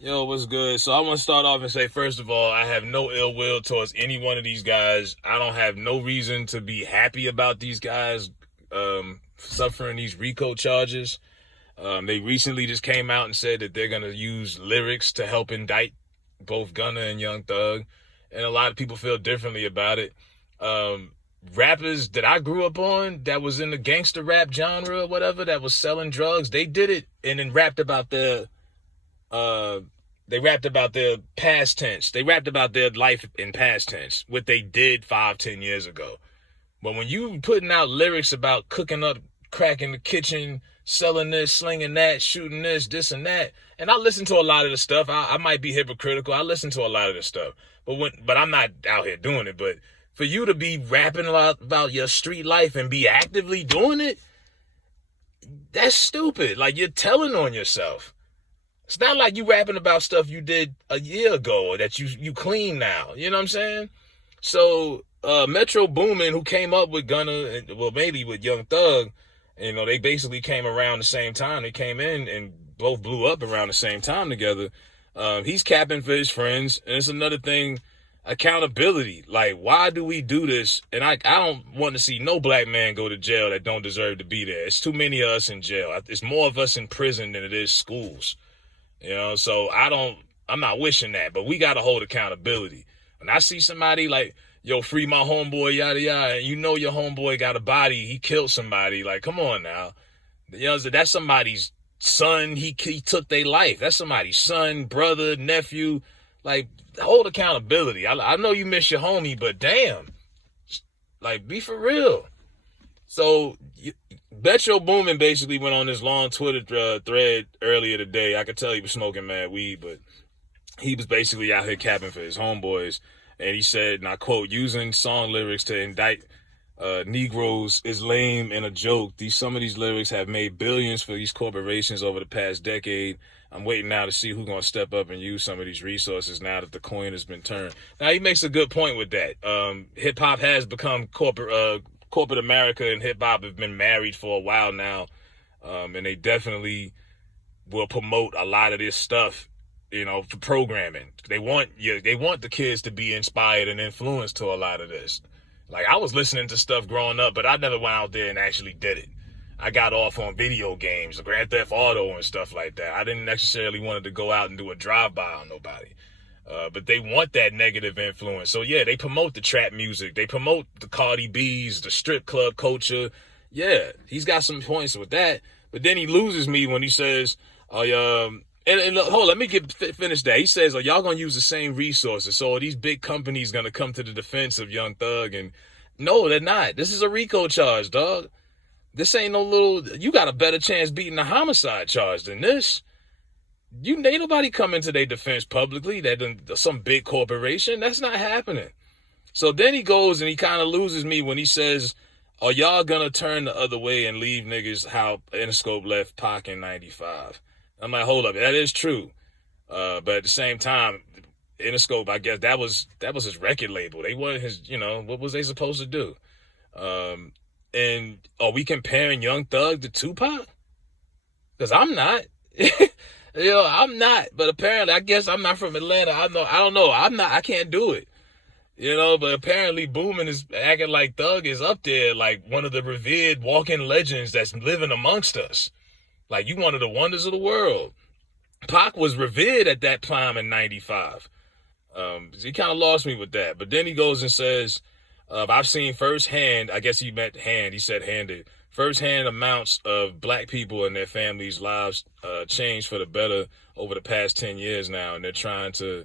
Yo, what's good? So I want to start off and say, first of all, I have no ill will towards any one of these guys. I don't have no reason to be happy about these guys suffering these RICO charges. They recently just came out and said that they're gonna use lyrics to help indict both Gunna and Young Thug, and a lot of people feel differently about it. Um, Rappers that I grew up on that was in the gangster rap genre or whatever that was selling drugs, they did it and then uh they rapped about their past tense. They rapped about their life in past tense, what they did 5, 10 years ago. But when you putting out lyrics about cooking up crack in the kitchen, selling this, slinging that, shooting this and that, and I listen to a lot of the stuff. I might be hypocritical. I listen to a lot of the stuff, but I'm not out here doing it. But for you to be rapping about your street life and be actively doing it, that's stupid. Like you're telling on yourself. It's not like you rapping about stuff you did a year ago or that you clean now. You know what I'm saying? So Metro Boomin, who came up with Gunna, and well maybe with Young Thug, they basically came around the same time. They came in and both blew up around the same time together. He's capping for his friends, and it's another thing. Accountability. Like, why do we do this? And I don't want to see no black man go to jail that don't deserve to be there. It's too many of us in jail. It's more of us in prison than it is schools. So I'm not wishing that, but we got to hold accountability. When I see somebody like, yo, free my homeboy, yada, yada, and your homeboy got a body, he killed somebody, like, come on now. That's somebody's son, he took their life. That's somebody's son, brother, nephew. Like, hold accountability. I know you miss your homie, but damn, like, be for real. So, Metro Boomin basically went on this long Twitter thread earlier today. I could tell he was smoking mad weed, but he was basically out here capping for his homeboys. And he said, and I quote, using song lyrics to indict Negroes is lame and a joke. Some of these lyrics have made billions for these corporations over the past decade. I'm waiting now to see who's going to step up and use some of these resources now that the coin has been turned. Now, he makes a good point with that. Hip hop has become corporate America and hip hop have been married for a while now. And they definitely will promote a lot of this stuff, for programming. They want the kids to be inspired and influenced to a lot of this. Like, I was listening to stuff growing up, but I never went out there and actually did it. I got off on video games, Grand Theft Auto and stuff like that. I didn't necessarily want to go out and do a drive-by on nobody. But they want that negative influence. So, yeah, they promote the trap music. They promote the Cardi B's, the strip club culture. Yeah, he's got some points with that. But then he loses me when he says, let me finish that. He says, are y'all going to use the same resources? So are these big companies going to come to the defense of Young Thug? And no, they're not. This is a RICO charge, dog. This ain't no you got a better chance beating a homicide charge than this. Ain't nobody coming to their defense publicly that some big corporation. That's not happening. So then he goes and he kind of loses me when he says, are y'all gonna turn the other way and leave niggas how Interscope left Pac in 95? I'm like, hold up, that is true. But at the same time, Interscope, I guess that was his record label. They weren't his, what was they supposed to do? And are we comparing Young Thug to Tupac? Because I'm not. I'm not. But apparently, I guess I'm not from Atlanta. I don't know. I'm not. I can't do it. But apparently Boomin is acting like Thug is up there, like one of the revered walking legends that's living amongst us. Like, you one of the wonders of the world. Pac was revered at that time in 95. He kind of lost me with that. But then he goes and says, I've seen firsthand, I guess he meant hand, he said handed, firsthand amounts of black people and their families' lives changed for the better over the past 10 years now, and they're trying to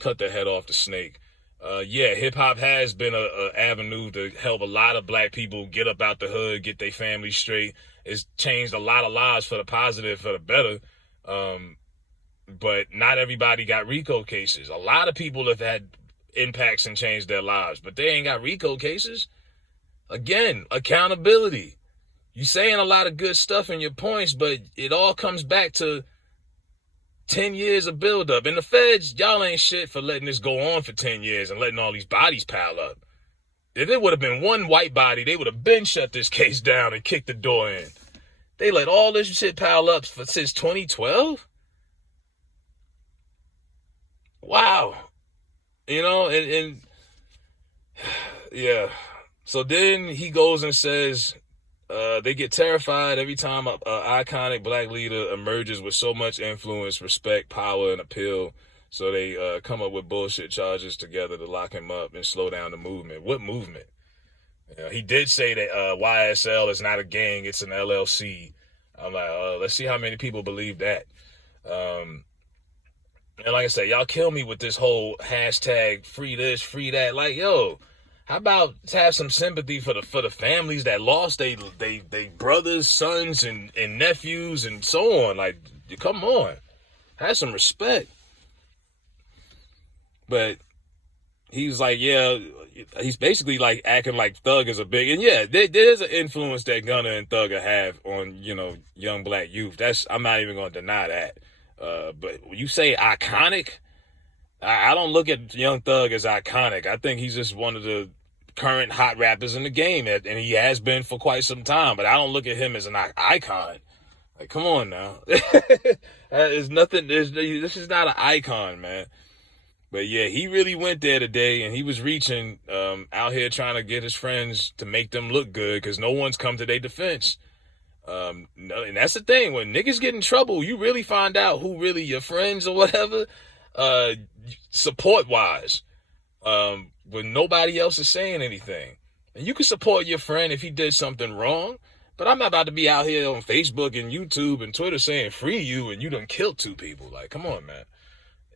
cut the head off the snake. Hip-hop has been a avenue to help a lot of black people get up out the hood, get their families straight. It's changed a lot of lives for the positive, for the better. But not everybody got RICO cases. A lot of people have had impacts and changed their lives, but they ain't got RICO cases. Again, accountability. You saying a lot of good stuff in your points, but it all comes back to 10 years of buildup. And the feds, y'all ain't shit for letting this go on for 10 years and letting all these bodies pile up. If it would have been one white body, they would have been shut this case down and kicked the door in. They let all this shit pile up since 2012? You know, and yeah. So then he goes and says they get terrified every time a iconic black leader emerges with so much influence, respect, power, and appeal. So they come up with bullshit charges together to lock him up and slow down the movement. What movement? He did say that YSL is not a gang, it's an LLC. I'm like, let's see how many people believe that. Um, and like I said, y'all kill me with this whole hashtag free this, free that. Like, yo, how about have some sympathy for the families that lost they brothers, sons, and nephews and so on. Like, come on, have some respect. But he's like, yeah, he's basically like acting like Thug is a big, and yeah, there's an influence that Gunna and Thug have on, young black youth. I'm not even gonna deny that. But when you say iconic, I don't look at Young Thug as iconic. I think he's just one of the current hot rappers in the game, and he has been for quite some time. But I don't look at him as an icon. Like, come on now, there's nothing. This is not an icon, man. But yeah, he really went there today, and he was reaching out here trying to get his friends to make them look good because no one's come to their defense. And that's the thing. When niggas get in trouble, you really find out who really your friends or whatever, support-wise, when nobody else is saying anything. And you can support your friend if he did something wrong, but I'm not about to be out here on Facebook and YouTube and Twitter saying free you and you done killed 2 people. Like, come on, man.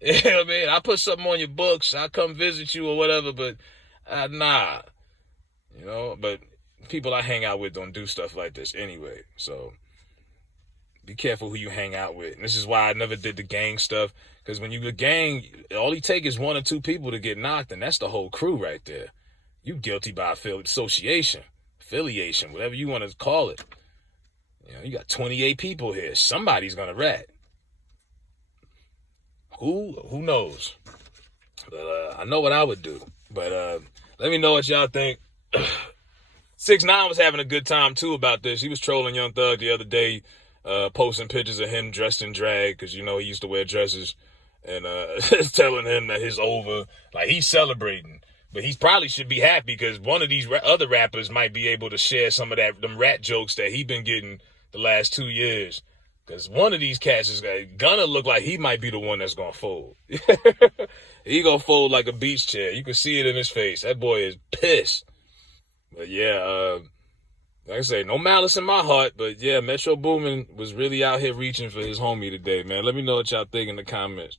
You know what I mean? I put something on your books, I come visit you or whatever, but nah. But people I hang out with don't do stuff like this anyway. So be careful who you hang out with. And this is why I never did the gang stuff. Because when you a gang, all you take is 1 or 2 people to get knocked, and that's the whole crew right there. You guilty by affiliation, whatever you want to call it. You got 28 people here. Somebody's gonna rat. Who knows? But I know what I would do. But let me know what y'all think. 6ix9ine was having a good time too about this. He was trolling Young Thug the other day, posting pictures of him dressed in drag because he used to wear dresses, and telling him that he's over. Like, he's celebrating, but he probably should be happy because one of these other rappers might be able to share some of them rat jokes that he been getting the last 2 years. Because one of these cats is gonna look like he might be the one that's gonna fold. He gonna fold like a beach chair. You can see it in his face. That boy is pissed. But yeah, like I say, no malice in my heart. But yeah, Metro Boomin was really out here reaching for his homie today, man. Let me know what y'all think in the comments.